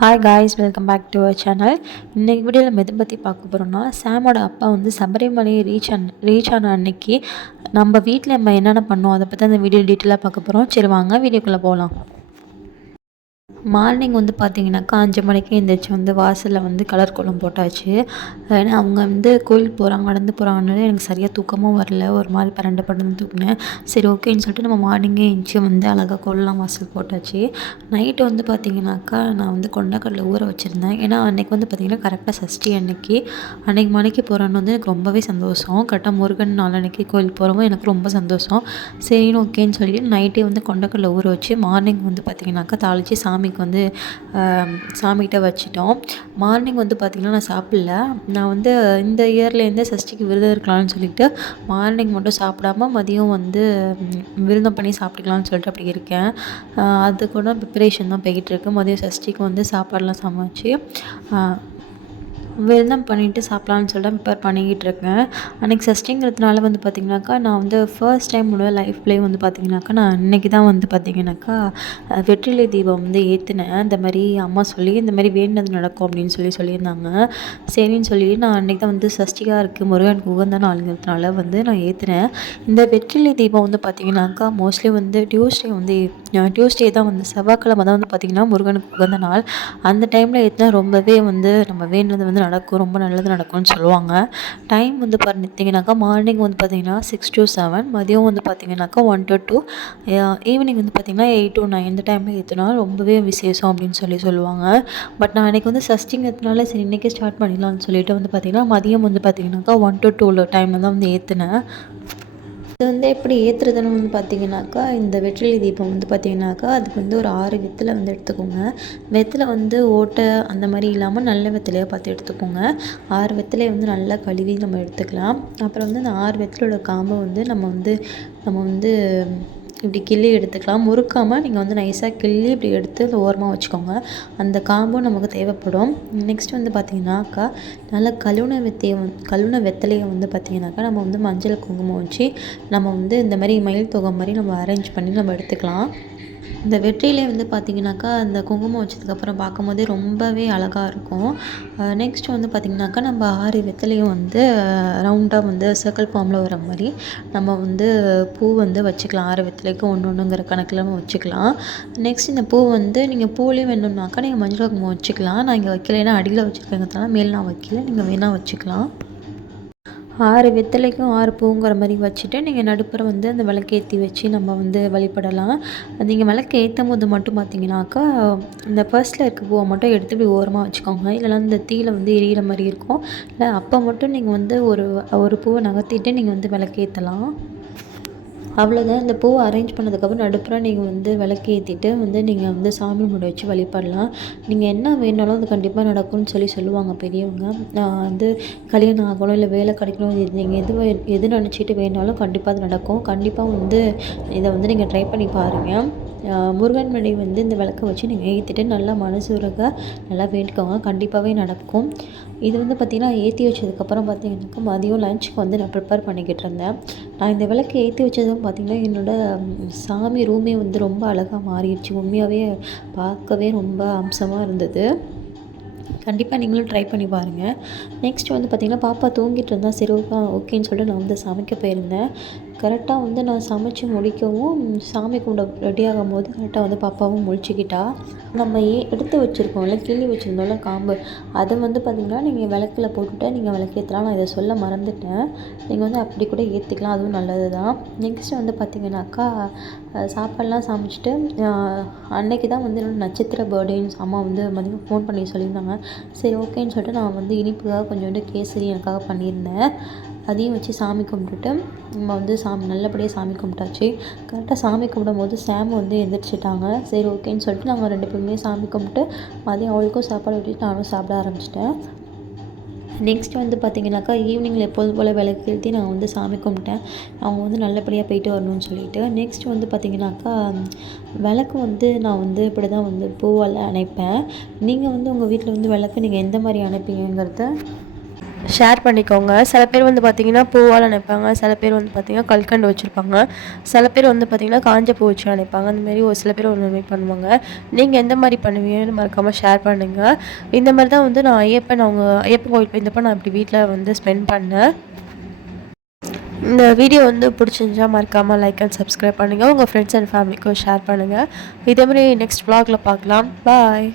Hi guys, welcome back to our channel. இன்றைக்கி வீடியோவில் நம்ம எதை பற்றி பார்க்க போகிறோம்னா, சாமோட அப்பா வந்து சபரிமலை ரீச் ஆன அன்னைக்கு நம்ம வீட்டில் நம்ம என்னென்ன பண்ணோம் அதை பற்றி அந்த வீடியோ டீட்டெயிலாக பார்க்க போகிறோம். சரி வாங்க வீடியோக்குள்ளே போகலாம். மார்னிங் வந்து பார்த்திங்கனாக்கா 5 மணிக்கு எழுந்திரிச்சு வந்து வாசலில் வந்து கலர் கோலம் போட்டாச்சு. ஏன்னா அவங்க வந்து கோயிலுக்கு போகிறாங்க, நடந்து போகிறாங்கன்னு எனக்கு சரியாக தூக்கமும் வரல. ஒரு மாதிரி பரண்டு தூக்குனேன். சரி ஓகேன்னு சொல்லிட்டு நம்ம மார்னிங்கே எழுந்துச்சி வந்து அழகாக கோலம் வாசல் போட்டாச்சு. நைட்டு வந்து பார்த்திங்கனாக்கா நான் வந்து கொண்டக்கடலை ஊற வச்சுருந்தேன். ஏன்னா அன்றைக்கி வந்து பார்த்திங்கன்னா கரெக்டாக சஷ்டி அன்றைக்கி மணிக்கு போகிறோன்னு வந்து எனக்கு ரொம்பவே சந்தோஷம். கரெக்டாக முருகன் நாளன்னைக்கு கோயிலுக்கு போகிறவங்க எனக்கு ரொம்ப சந்தோஷம். சரின்னு ஓகேன்னு சொல்லிட்டு நைட்டே வந்து கொண்டக்கடலை ஊற வச்சு மார்னிங் வந்து பார்த்திங்கனாக்கா தாளித்து சாமிக்கு வந்து சாமிகிட்ட வச்சிட்டோம். மார்னிங் வந்து பார்த்திங்கன்னா நான் சாப்பிடல. நான் வந்து இந்த இயர்லேருந்தே சஷ்டிக்கு விரதம் இருக்கலாம்னு சொல்லிட்டு மார்னிங் மட்டும் சாப்பிடாம மதியம் வந்து விரதம் பண்ணி சாப்பிட்டுக்கலாம்னு சொல்லிட்டு அப்படி இருக்கேன். அது கூட ப்ரிப்பரேஷன் தான் போய்கிட்டு இருக்கு. மதியம் சஷ்டிக்கு வந்து சாப்பாடெலாம் சமைச்சு விரதம் பண்ணிவிட்டு சாப்பிட்லான்னு சொல்லிட்டு ப்ரிப்பேர் பண்ணிக்கிட்டு இருக்கேன். அன்றைக்கி சஷ்டிங்கிறதுனால வந்து பார்த்திங்கனாக்கா நான் வந்து ஃபர்ஸ்ட் டைம் என்னோட லைஃப்லேயே வந்து பார்த்திங்கனாக்கா நான் இன்றைக்கி தான் வந்து பார்த்திங்கனாக்கா வெற்றிலை தீபம் வந்து ஏற்றினேன். இந்த மாதிரி அம்மா சொல்லி இந்த மாதிரி வேண்டினது நடக்கும் அப்படின்னு சொல்லியிருந்தாங்க. சரின்னு சொல்லி நான் அன்றைக்கி தான் வந்து சஷ்டியாக இருக்குது, முருகனுக்கு உகந்த நாளுங்கிறதுனால வந்து நான் ஏற்றினேன். இந்த வெற்றிலை தீபம் வந்து பார்த்திங்கனாக்கா மோஸ்ட்லி வந்து டியூஸ்டே தான் வந்து செவ்வாய்க்கிழமை தான் வந்து பார்த்திங்கன்னா முருகனுக்கு உகந்த நாள். அந்த டைமில் ஏற்றினா ரொம்பவே வந்து நம்ம வேண்டினது வந்து நடக்கும், ரொம்ப நல்லது நடக்கும்னு சொல்லுவாங்க. டைம் வந்து பார்த்திங்கனாக்கா மார்னிங் வந்து பார்த்திங்கன்னா 6 to 7, மதியம் வந்து பார்த்திங்கனாக்கா 1 to 2, ஈவினிங் வந்து பார்த்திங்கன்னா 8 to 9 இந்த டைமில் ஏற்றினா ரொம்பவே விசேஷம் அப்படின்னு சொல்லுவாங்க. பட் நான் அன்றைக்கி வந்து சஷ்டிங்கிறதுனால சரி இன்றைக்கே ஸ்டார்ட் பண்ணிடலாம்னு சொல்லிட்டு வந்து பார்த்திங்கன்னா மதியம் வந்து பார்த்திங்கனாக்கா 1 to 2 டைமில் தான் வந்து ஏற்றினேன். இது வந்து எப்படி ஏற்றுறதுன்னு வந்து பார்த்திங்கனாக்கா இந்த வெற்றிலை தீபம் வந்து பார்த்திங்கனாக்கா அதுக்கு வந்து ஒரு 6 வெற்றிலை வந்து எடுத்துக்கோங்க. வெற்றிலை வந்து ஓட்டை அந்த மாதிரி இல்லாமல் நல்ல வெற்றிலையாக பார்த்து எடுத்துக்கோங்க. 6 வெற்றிலையை வந்து நல்லா கழுவி நம்ம எடுத்துக்கலாம். அப்புறம் வந்து அந்த 6 வெற்றிலையோட காம்பை வந்து நம்ம வந்து இப்படி கிள்ளி எடுத்துக்கலாம். முறுக்காமல் நீங்கள் வந்து நைஸாக கிள்ளி இப்படி எடுத்து அந்த ஓரமாக வச்சுக்கோங்க. அந்த காம்பும் நமக்கு தேவைப்படும். நெக்ஸ்ட் வந்து பார்த்திங்கனாக்கா நல்லா கழுவுன வெத்தலையை வந்து பார்த்திங்கனாக்கா நம்ம வந்து மஞ்சள் குங்குமம் வச்சு நம்ம வந்து இந்த மாதிரி மயில் தொகை மாதிரி நம்ம அரேஞ்ச் பண்ணி நம்ம எடுத்துக்கலாம். இந்த வெற்றிலே வந்து பார்த்திங்கனாக்கா அந்த குங்குமம் வச்சதுக்கப்புறம் பார்க்கும்போதே ரொம்பவே அழகாக இருக்கும். நெக்ஸ்ட் வந்து பார்த்திங்கனாக்கா நம்ம 6 வெத்தலையும் வந்து ரவுண்டாக வந்து சர்க்கிள் ஃபார்மில் வர மாதிரி நம்ம வந்து பூ வந்து வச்சுக்கலாம். 6 வெத்தலைக்கு ஒன்றுங்கிற கணக்கில் நம்ம வச்சுக்கலாம். நெக்ஸ்ட் இந்த பூ வந்து நீங்கள் பூலேயும் வேணும்னாக்கா நீங்கள் மஞ்சள் குங்குமம் வச்சுக்கலாம். நான் இங்கே வைக்கல, ஏன்னா அடியில் வச்சுருக்கேங்கிறதுனால மேல் நான் வைக்கல, நீங்கள் வேணால் வச்சுக்கலாம். 6 வெத்தலைக்கும் 6 பூங்கிற மாதிரி வச்சுட்டு நீங்கள் நடுப்புற வந்து அந்த விளக்கேற்றி வச்சு நம்ம வந்து வழிபடலாம். நீங்கள் விளக்கு ஏற்றும் போது மட்டும் பார்த்தீங்கன்னாக்கா இந்த ஃபர்ஸ்ட்டில் இருக்க பூவை மட்டும் எடுத்து இப்படி ஓரமாக வச்சுக்கோங்க. இல்லைனா இந்த தீயில் வந்து எரியிற மாதிரி இருக்கும். இல்லை அப்போ மட்டும் நீங்கள் வந்து ஒரு பூவை நகர்த்திட்டு நீங்கள் வந்து விளக்கேற்றலாம். அவ்வளோதான். இந்த பூவை அரேஞ்ச் பண்ணதுக்கப்புறம் நடுப்புற நீங்கள் வந்து விளக்கு ஏற்றிட்டு வந்து நீங்கள் வந்து சாமி முடி வச்சு வழிபடலாம். நீங்கள் என்ன வேணாலும் அது கண்டிப்பாக நடக்கும்னு சொல்லுவாங்க பெரியவங்க. வந்து கல்யாணம் ஆகணும், இல்லை வேலை கிடைக்கணும், நீங்கள் எது நினச்சிட்டு வேணாலும் கண்டிப்பாக அது நடக்கும். கண்டிப்பாக வந்து இதை வந்து நீங்கள் ட்ரை பண்ணி பாருங்கள். முருகன் மணி வந்து இந்த விளக்கை வச்சு நீங்கள் ஏற்றிட்டு நல்லா மனசுருக நல்லா வேண்டிக்கோங்க, கண்டிப்பாகவே நடக்கும். இது வந்து பார்த்திங்கன்னா ஏற்றி வச்சதுக்கப்புறம் பார்த்திங்கனாக்கா மதியம் லஞ்சுக்கு வந்து நான் ப்ரிப்பேர் பண்ணிக்கிட்டு இருந்தேன். நான் இந்த விளக்கு ஏற்றி வச்சதும் பார்த்திங்கன்னா என்னோடய சாமி ரூமே வந்து ரொம்ப அழகாக மாறிடுச்சு. உண்மையாகவே பார்க்கவே ரொம்ப அம்சமாக இருந்தது. கண்டிப்பாக நீங்களும் ட்ரை பண்ணி பாருங்கள். நெக்ஸ்ட் வந்து பார்த்திங்கன்னா பாப்பா தூங்கிட்டு இருந்தால் சரி ஓகேன்னு சொல்லிட்டு நான் வந்து சமைக்க போயிருந்தேன். கரெக்டாக வந்து நான் சமைச்சு முடிக்கவும் சாமி கும்பிட ரெடி ஆகும்போது கரெக்டாக வந்து பாப்பாவும் முழிச்சுக்கிட்டா. நம்ம எடுத்து வச்சுருக்கோம்ல, கிள்ளி வச்சுருந்தோம்ல காம்பு, அதை வந்து பார்த்திங்கன்னா நீங்கள் விளக்கில் போட்டுவிட்டு நீங்கள் விளக்கேற்றலாம். நான் இதை சொல்ல மறந்துட்டேன். நீங்கள் வந்து அப்படி கூட ஏற்றிக்கலாம், அதுவும் நல்லது தான். நெக்ஸ்ட் வந்து பார்த்திங்கனாக்கா சாப்பாடெலாம் சமைச்சிட்டு அன்றைக்கி தான் வந்து என்னோடய நட்சத்திர பர்த்டேன்னு அம்மா வந்து மதியம் ஃபோன் பண்ணி சொல்லியிருந்தாங்க. சரி ஓகேன்னு சொல்லிட்டு நான் வந்து இனிப்புக்காக கொஞ்சோண்டு கேசரி எனக்காக பண்ணியிருந்தேன். அதையும் வச்சு சாமி கும்பிட்டுட்டு நம்ம வந்து நல்லபடியாக சாமி கும்பிட்டாச்சு. கரெக்டாக சாமி கும்பிடும்போது சாம் வந்து எந்திரிச்சிட்டாங்க. சரி ஓகேன்னு சொல்லிட்டு நாங்கள் 2 பேருமே சாமி கும்பிட்டு மதியம் அவளுக்கும் சாப்பாடு ஊட்டிட்டு நானும் சாப்பிட ஆரம்பிச்சிட்டேன். நெக்ஸ்ட் வந்து பார்த்திங்கனாக்கா ஈவினிங்கில் எப்போதும் போல் விளக்கேற்றி நான் வந்து சாமி கும்பிட்டேன். அவங்க வந்து நல்லபடியாக போயிட்டு வரணும்னு சொல்லிட்டு. நெக்ஸ்ட் வந்து பார்த்திங்கனாக்கா விளக்கு வந்து நான் வந்து இப்படி தான் வந்து பூவால் அணைப்பேன். நீங்கள் வந்து உங்கள் வீட்டில் வந்து விளக்கு நீங்கள் எந்த மாதிரி அணைப்பீங்கிறத ஷேர் பண்ணிக்கோங்க. சில பேர் வந்து பார்த்திங்கன்னா பூவால் நினைப்பாங்க, சில பேர் வந்து பார்த்திங்கன்னா கல்கண்டு வச்சுருப்பாங்க, சில பேர் வந்து பார்த்திங்கன்னா காஞ்ச பூ வச்சு நினைப்பாங்க. அந்தமாரி ஒரு சில பேர் ஒன்று பண்ணுவாங்க. நீங்கள் எந்த மாதிரி பண்ணுவீங்கன்னு மறக்காமல் ஷேர் பண்ணுங்கள். இந்த மாதிரி தான் வந்து நான் ஐயப்பன் கோவில் போயிருந்தப்போ நான் இப்படி வீட்டில் வந்து ஸ்பெண்ட் பண்ணேன். இந்த வீடியோ வந்து பிடிச்சிருந்துச்சா மறக்காமல் லைக் அண்ட் சப்ஸ்கிரைப் பண்ணுங்கள். உங்கள் ஃப்ரெண்ட்ஸ் அண்ட் ஃபேமிலிக்கும் ஷேர் பண்ணுங்கள். இதேமாதிரி நெக்ஸ்ட் vlogல பார்க்கலாம். பாய்.